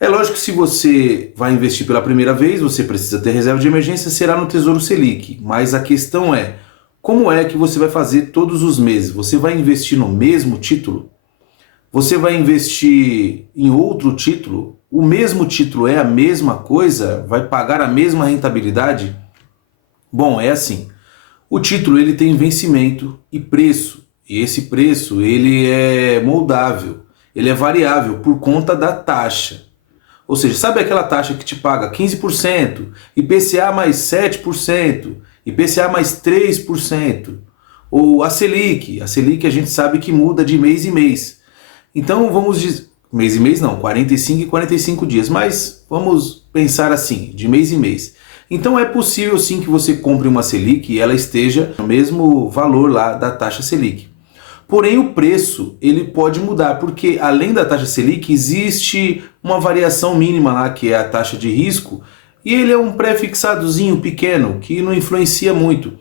É lógico que se você vai investir pela primeira vez, você precisa ter reserva de emergência, será no Tesouro Selic. Mas a questão é, como é que você vai fazer todos os meses? Você vai investir no mesmo título? Você vai investir em outro título? O mesmo título é a mesma coisa? Vai pagar a mesma rentabilidade? Bom, é assim. O título ele tem vencimento e preço. E esse preço ele é moldável, ele é variável por conta da taxa. Ou seja, sabe aquela taxa que te paga 15%, IPCA mais 7%, IPCA mais 3%, ou a Selic a gente sabe que muda de mês em mês. Então vamos dizer, mês em mês não, 45 e 45 dias, mas vamos pensar assim, de mês em mês. Então é possível sim que você compre uma Selic e ela esteja no mesmo valor lá da taxa Selic. Porém, o preço ele pode mudar, porque além da taxa Selic, existe uma variação mínima lá, que é a taxa de risco, e ele é um pré-fixadozinho pequeno, que não influencia muito.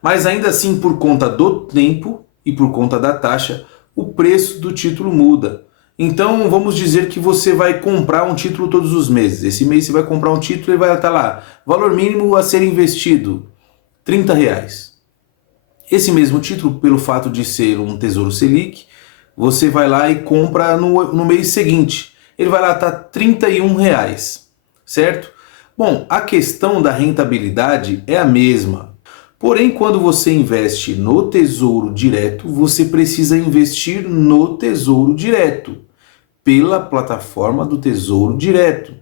Mas ainda assim, por conta do tempo e por conta da taxa, o preço do título muda. Então, vamos dizer que você vai comprar um título todos os meses. Esse mês você vai comprar um título e vai estar lá, valor mínimo a ser investido, R$ 30. Esse mesmo título, pelo fato de ser um Tesouro Selic, você vai lá e compra no mês seguinte. Ele vai lá estar R$ 31, certo? Bom, a questão da rentabilidade é a mesma. Porém, quando você investe no Tesouro Direto, você precisa investir no Tesouro Direto, pela plataforma do Tesouro Direto,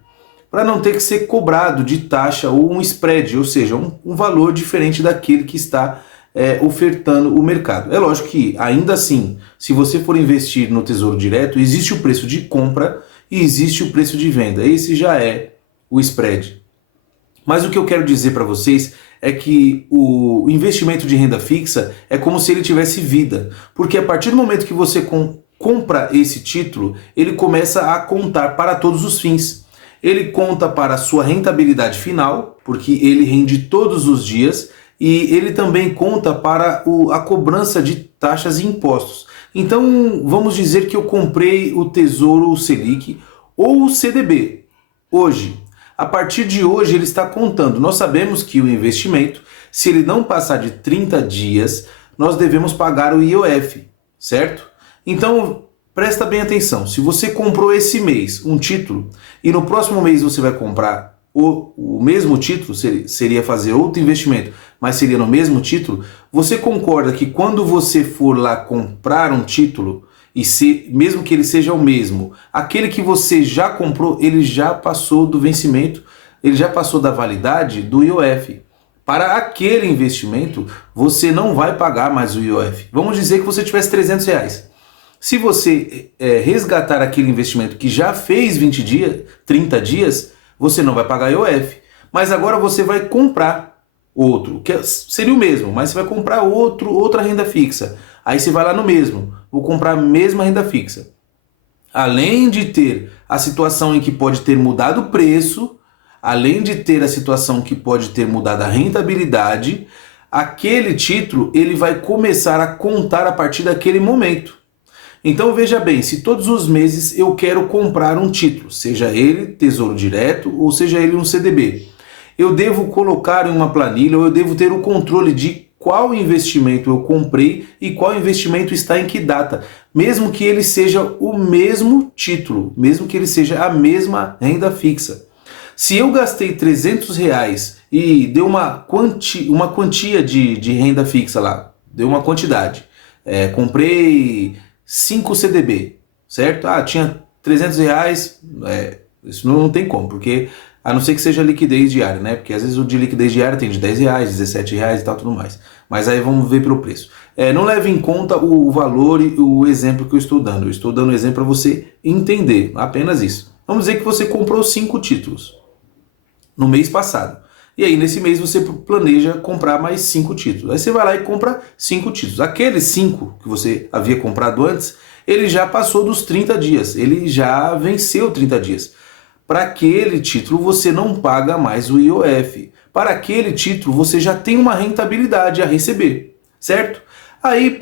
para não ter que ser cobrado de taxa ou um spread, ou seja, um valor diferente daquele que está ofertando o mercado. É lógico que, ainda assim, se você for investir no Tesouro Direto, existe o preço de compra e existe o preço de venda. Esse já é o spread. Mas o que eu quero dizer para vocês é que o investimento de renda fixa é como se ele tivesse vida. Porque a partir do momento que você compra esse título, ele começa a contar para todos os fins. Ele conta para a sua rentabilidade final, porque ele rende todos os dias, e ele também conta para a cobrança de taxas e impostos. Então, vamos dizer que eu comprei o Tesouro Selic ou o CDB hoje. A partir de hoje ele está contando. Nós sabemos que o investimento, se ele não passar de 30 dias, nós devemos pagar o IOF, certo? Então, presta bem atenção. Se você comprou esse mês um título e no próximo mês você vai comprar o mesmo título, seria fazer outro investimento, mas seria no mesmo título, você concorda que quando você for lá comprar um título, mesmo que ele seja o mesmo, aquele que você já comprou, ele já passou do vencimento, ele já passou da validade do IOF. Para aquele investimento, você não vai pagar mais o IOF. Vamos dizer que você tivesse R$ 300. Se você resgatar aquele investimento que já fez 20 dias, 30 dias, você não vai pagar IOF. Mas agora você vai comprar outro, que seria o mesmo, mas você vai comprar outra renda fixa. Aí você vai lá no mesmo, vou comprar a mesma renda fixa. Além de ter a situação em que pode ter mudado o preço, além de ter a situação que pode ter mudado a rentabilidade, aquele título ele vai começar a contar a partir daquele momento. Então veja bem, se todos os meses eu quero comprar um título, seja ele Tesouro Direto ou seja ele um CDB, eu devo colocar em uma planilha ou eu devo ter o controle de qual investimento eu comprei e qual investimento está em que data, mesmo que ele seja o mesmo título, mesmo que ele seja a mesma renda fixa. Se eu gastei R$ 300 e deu uma quantia de renda fixa lá, deu uma quantidade, comprei 5 CDB, certo? Tinha R$ 300, isso não tem como, porque a não ser que seja liquidez diária, né? Porque às vezes o de liquidez diária tem de R$ 10, R$ 17 e tal, tudo mais. Mas aí vamos ver pelo preço. Não leve em conta o valor e o exemplo que eu estou dando. Eu estou dando um exemplo para você entender, apenas isso. Vamos dizer que você comprou 5 títulos no mês passado. E aí nesse mês você planeja comprar mais 5 títulos. Aí você vai lá e compra 5 títulos. Aqueles 5 que você havia comprado antes, ele já passou dos 30 dias. Ele já venceu 30 dias. Para aquele título você não paga mais o IOF. Para aquele título você já tem uma rentabilidade a receber, certo? Aí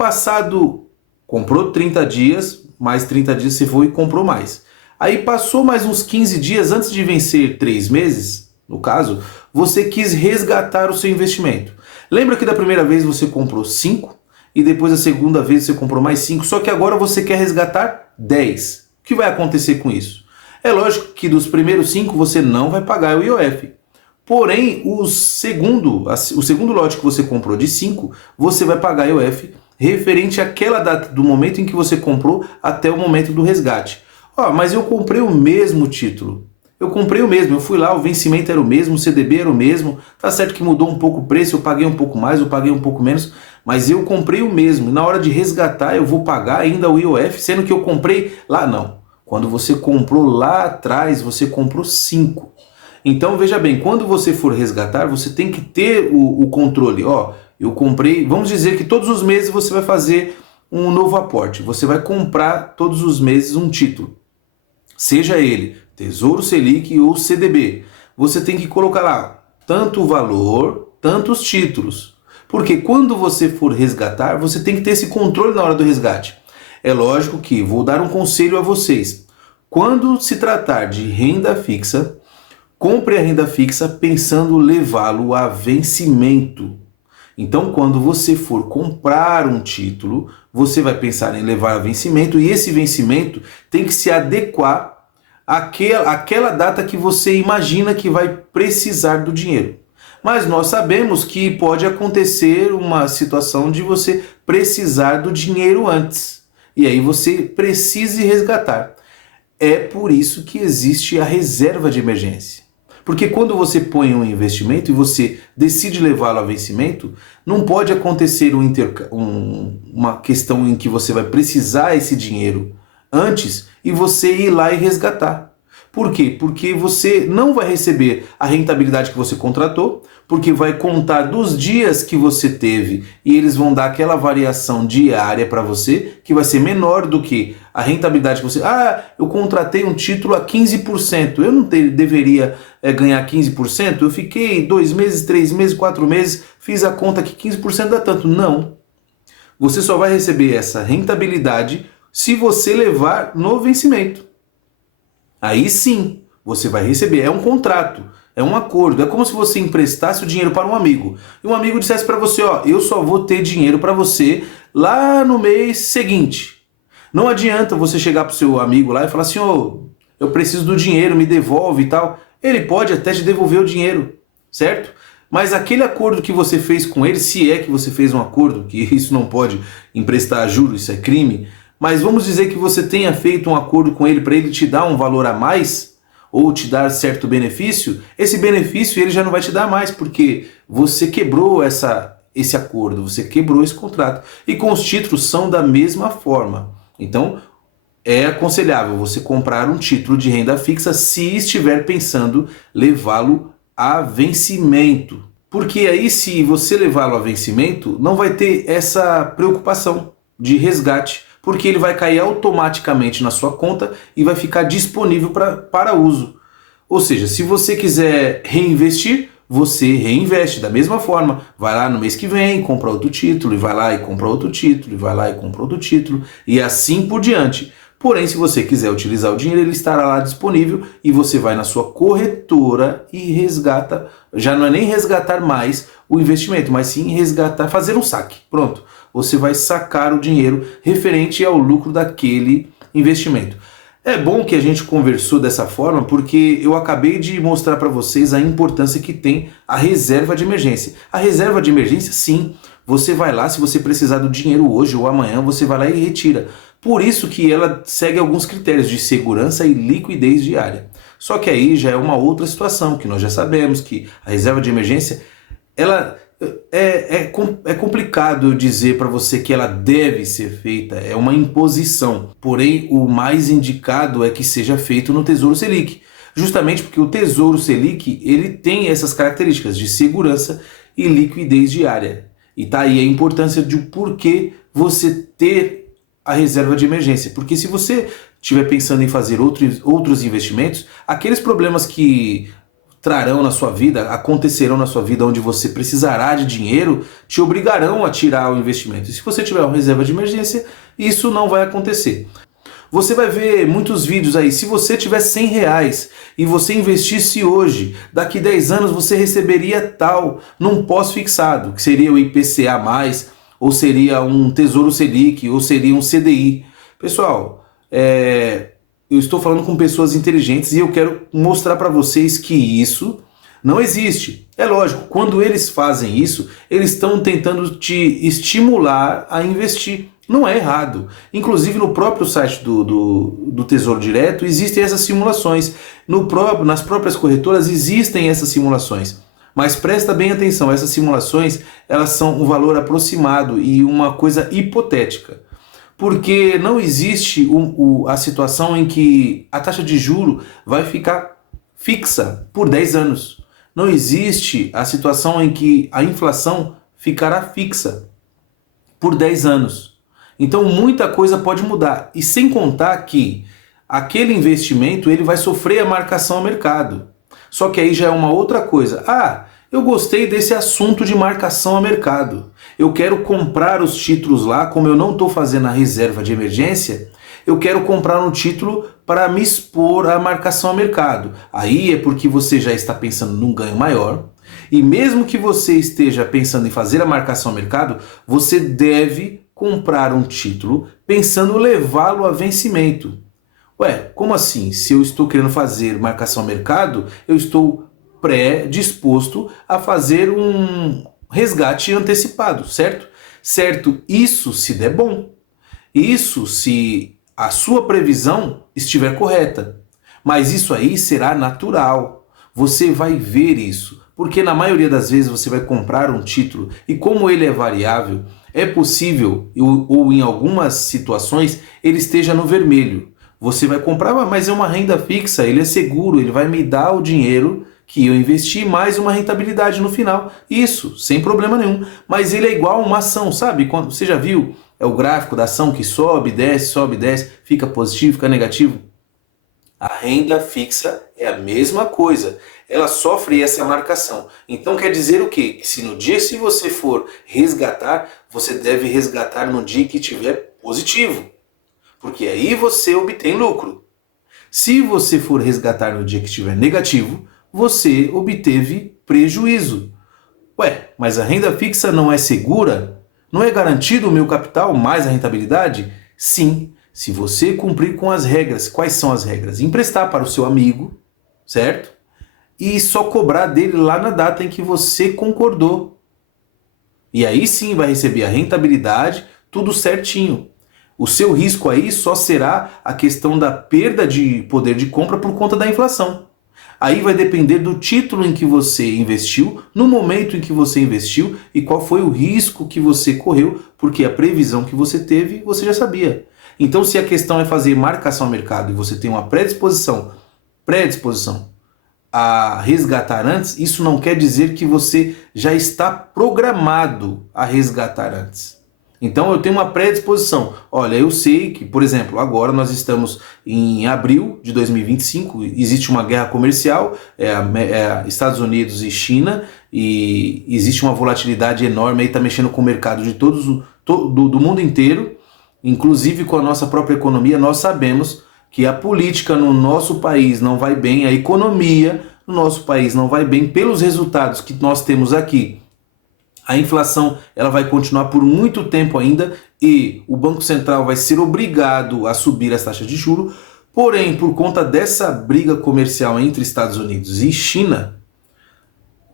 comprou 30 dias, mais 30 dias você foi e comprou mais. Aí passou mais uns 15 dias, antes de vencer 3 meses, no caso, você quis resgatar o seu investimento. Lembra que da primeira vez você comprou 5 e depois da segunda vez você comprou mais 5, só que agora você quer resgatar 10. O que vai acontecer com isso? É lógico que dos primeiros 5 você não vai pagar o IOF. Porém, o segundo lote que você comprou de 5, você vai pagar IOF referente àquela data do momento em que você comprou até o momento do resgate. Mas eu comprei o mesmo título. Eu comprei o mesmo, eu fui lá, o vencimento era o mesmo, o CDB era o mesmo, tá certo que mudou um pouco o preço, eu paguei um pouco mais, eu paguei um pouco menos, mas eu comprei o mesmo. E na hora de resgatar eu vou pagar ainda o IOF, sendo que eu comprei lá, não. Quando você comprou lá atrás, você comprou 5. Então veja bem, quando você for resgatar, você tem que ter o controle. Eu comprei, vamos dizer que todos os meses você vai fazer um novo aporte. Você vai comprar todos os meses um título. Seja ele Tesouro Selic ou CDB. Você tem que colocar lá tanto o valor, tantos títulos. Porque quando você for resgatar, você tem que ter esse controle na hora do resgate. É lógico que vou dar um conselho a vocês. Quando se tratar de renda fixa, compre a renda fixa pensando levá-lo a vencimento. Então, quando você for comprar um título, você vai pensar em levar a vencimento e esse vencimento tem que se adequar àquela data que você imagina que vai precisar do dinheiro. Mas nós sabemos que pode acontecer uma situação de você precisar do dinheiro antes. E aí você precise resgatar. É por isso que existe a reserva de emergência. Porque quando você põe um investimento e você decide levá-lo a vencimento, não pode acontecer uma questão em que você vai precisar esse dinheiro antes e você ir lá e resgatar. Por quê? Porque você não vai receber a rentabilidade que você contratou, porque vai contar dos dias que você teve e eles vão dar aquela variação diária para você, que vai ser menor do que a rentabilidade que você... eu contratei um título a 15%, eu não deveria ganhar 15%? Eu fiquei 2 meses, 3 meses, 4 meses, fiz a conta que 15% dá tanto. Não. Você só vai receber essa rentabilidade se você levar no vencimento. Aí sim, você vai receber. É um contrato, é um acordo. É como se você emprestasse o dinheiro para um amigo. E um amigo dissesse para você, eu só vou ter dinheiro para você lá no mês seguinte. Não adianta você chegar para o seu amigo lá e falar assim, eu preciso do dinheiro, me devolve e tal. Ele pode até te devolver o dinheiro, certo? Mas aquele acordo que você fez com ele, se é que você fez um acordo, que isso não pode emprestar juros, isso é crime, mas vamos dizer que você tenha feito um acordo com ele para ele te dar um valor a mais, ou te dar certo benefício, esse benefício ele já não vai te dar mais, porque você quebrou esse acordo, você quebrou esse contrato. E com os títulos são da mesma forma. Então, é aconselhável você comprar um título de renda fixa se estiver pensando levá-lo a vencimento. Porque aí, se você levá-lo a vencimento, não vai ter essa preocupação de resgate, porque ele vai cair automaticamente na sua conta e vai ficar disponível para uso. Ou seja, se você quiser reinvestir, você reinveste da mesma forma. Vai lá no mês que vem, compra outro título, e vai lá e compra outro título, e vai lá e compra outro título, e assim por diante. Porém, se você quiser utilizar o dinheiro, ele estará lá disponível e você vai na sua corretora e resgata. Já não é nem resgatar mais o investimento, mas sim resgatar, fazer um saque. Pronto, você vai sacar o dinheiro referente ao lucro daquele investimento. É bom que a gente conversou dessa forma porque eu acabei de mostrar para vocês a importância que tem a reserva de emergência. A reserva de emergência, sim, você vai lá, se você precisar do dinheiro hoje ou amanhã, você vai lá e retira. Por isso que ela segue alguns critérios de segurança e liquidez diária. Só que aí já é uma outra situação, que nós já sabemos que a reserva de emergência, ela é complicado dizer para você que ela deve ser feita, é uma imposição. Porém, o mais indicado é que seja feito no Tesouro Selic. Justamente porque o Tesouro Selic, ele tem essas características de segurança e liquidez diária. E tá aí a importância de porquê você ter a reserva de emergência. Porque se você estiver pensando em fazer outros investimentos, aqueles problemas que trarão na sua vida, acontecerão na sua vida onde você precisará de dinheiro, te obrigarão a tirar o investimento. E se você tiver uma reserva de emergência, isso não vai acontecer. Você vai ver muitos vídeos aí, se você tivesse R$ 100 e você investisse hoje, daqui 10 anos você receberia tal num pós-fixado, que seria o IPCA+, ou seria um Tesouro Selic, ou seria um CDI. Pessoal, eu estou falando com pessoas inteligentes e eu quero mostrar para vocês que isso não existe. É lógico, quando eles fazem isso, eles estão tentando te estimular a investir. Não é errado. Inclusive no próprio site do Tesouro Direto existem essas simulações. Nas próprias corretoras existem essas simulações. Mas presta bem atenção, essas simulações elas são um valor aproximado e uma coisa hipotética. Porque não existe a situação em que a taxa de juro vai ficar fixa por 10 anos. Não existe a situação em que a inflação ficará fixa por 10 anos. Então muita coisa pode mudar. E sem contar que aquele investimento ele vai sofrer a marcação ao mercado. Só que aí já é uma outra coisa. Eu gostei desse assunto de marcação ao mercado. Eu quero comprar os títulos lá, como eu não estou fazendo a reserva de emergência, eu quero comprar um título para me expor à marcação ao mercado. Aí é porque você já está pensando num ganho maior. E mesmo que você esteja pensando em fazer a marcação ao mercado, você deve comprar um título pensando levá-lo a vencimento. Como assim? Se eu estou querendo fazer marcação ao mercado, eu estou predisposto a fazer um resgate antecipado, certo? Certo, isso se der bom. Isso se a sua previsão estiver correta. Mas isso aí será natural. Você vai ver isso. Porque na maioria das vezes você vai comprar um título e como ele é variável, é possível, ou em algumas situações, ele esteja no vermelho. Você vai comprar, mas é uma renda fixa, ele é seguro, ele vai me dar o dinheiro que eu investi mais uma rentabilidade no final. Isso, sem problema nenhum. Mas ele é igual a uma ação, sabe? Quando você já viu o gráfico da ação que sobe, desce, fica positivo, fica negativo? A renda fixa é a mesma coisa. Ela sofre essa marcação. Então quer dizer o quê? Que se no dia se você for resgatar, você deve resgatar no dia que tiver positivo. Porque aí você obtém lucro. Se você for resgatar no dia que estiver negativo, você obteve prejuízo. Mas a renda fixa não é segura? Não é garantido o meu capital mais a rentabilidade? Sim, se você cumprir com as regras. Quais são as regras? Emprestar para o seu amigo, certo? E só cobrar dele lá na data em que você concordou. E aí sim vai receber a rentabilidade, tudo certinho. O seu risco aí só será a questão da perda de poder de compra por conta da inflação. Aí vai depender do título em que você investiu, no momento em que você investiu e qual foi o risco que você correu, porque a previsão que você teve, você já sabia. Então, se a questão é fazer marcação ao mercado e você tem uma predisposição a resgatar antes, isso não quer dizer que você já está programado a resgatar antes. Então eu tenho uma predisposição. Olha, eu sei que, por exemplo, agora nós estamos em abril de 2025, existe uma guerra comercial, Estados Unidos e China, e existe uma volatilidade enorme, aí está mexendo com o mercado de do mundo inteiro, inclusive com a nossa própria economia. Nós sabemos que a política no nosso país não vai bem, a economia no nosso país não vai bem pelos resultados que nós temos aqui. A inflação ela vai continuar por muito tempo ainda e o Banco Central vai ser obrigado a subir as taxas de juros. Porém, por conta dessa briga comercial entre Estados Unidos e China,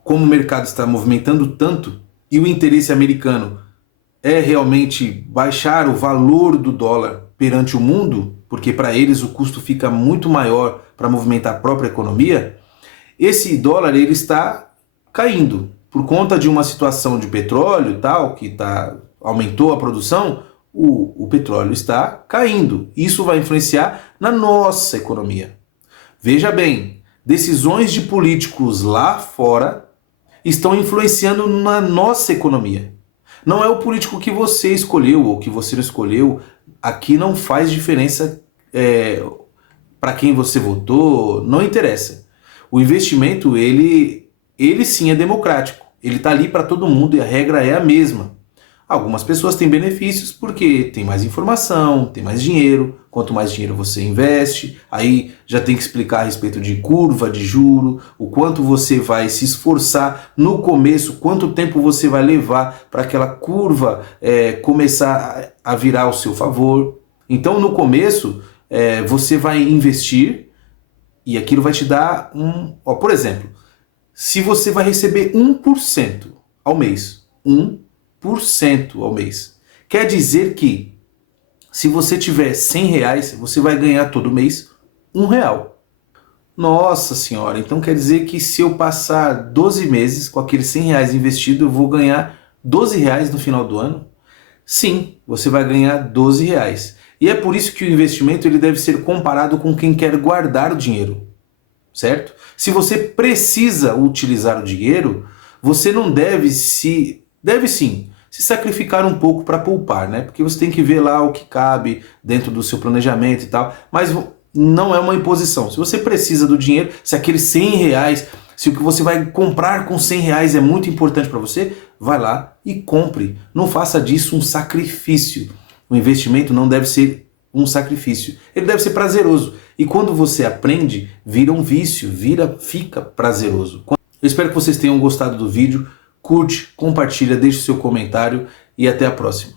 como o mercado está movimentando tanto e o interesse americano é realmente baixar o valor do dólar perante o mundo, porque para eles o custo fica muito maior para movimentar a própria economia, esse dólar ele está caindo. Por conta de uma situação de petróleo e tal, que aumentou a produção, o petróleo está caindo. Isso vai influenciar na nossa economia. Veja bem, decisões de políticos lá fora estão influenciando na nossa economia. Não é o político que você escolheu ou que você não escolheu. Aqui não faz diferença para quem você votou, não interessa. O investimento, ele sim é democrático. Ele está ali para todo mundo e a regra é a mesma. Algumas pessoas têm benefícios porque tem mais informação, tem mais dinheiro. Quanto mais dinheiro você investe, aí já tem que explicar a respeito de curva de juro, o quanto você vai se esforçar no começo, quanto tempo você vai levar para aquela curva começar a virar ao seu favor. Então, no começo, você vai investir e aquilo vai te dar por exemplo, se você vai receber 1% ao mês, 1% ao mês, quer dizer que se você tiver R$100, você vai ganhar todo mês R$1. Nossa senhora, então quer dizer que se eu passar 12 meses com aqueles R$100 investido, eu vou ganhar R$12 no final do ano? Sim, você vai ganhar R$12. E é por isso que o investimento ele deve ser comparado com quem quer guardar o dinheiro, certo? Se você precisa utilizar o dinheiro, você não deve sim, se sacrificar um pouco para poupar, né? Porque você tem que ver lá o que cabe dentro do seu planejamento e tal, mas não é uma imposição. Se você precisa do dinheiro, se aqueles R$100, se o que você vai comprar com R$100 é muito importante para você, vai lá e compre. Não faça disso um sacrifício. O investimento não deve ser um sacrifício. Ele deve ser prazeroso. E quando você aprende, vira um vício, fica prazeroso. Eu espero que vocês tenham gostado do vídeo. Curte, compartilha, deixe seu comentário e até a próxima.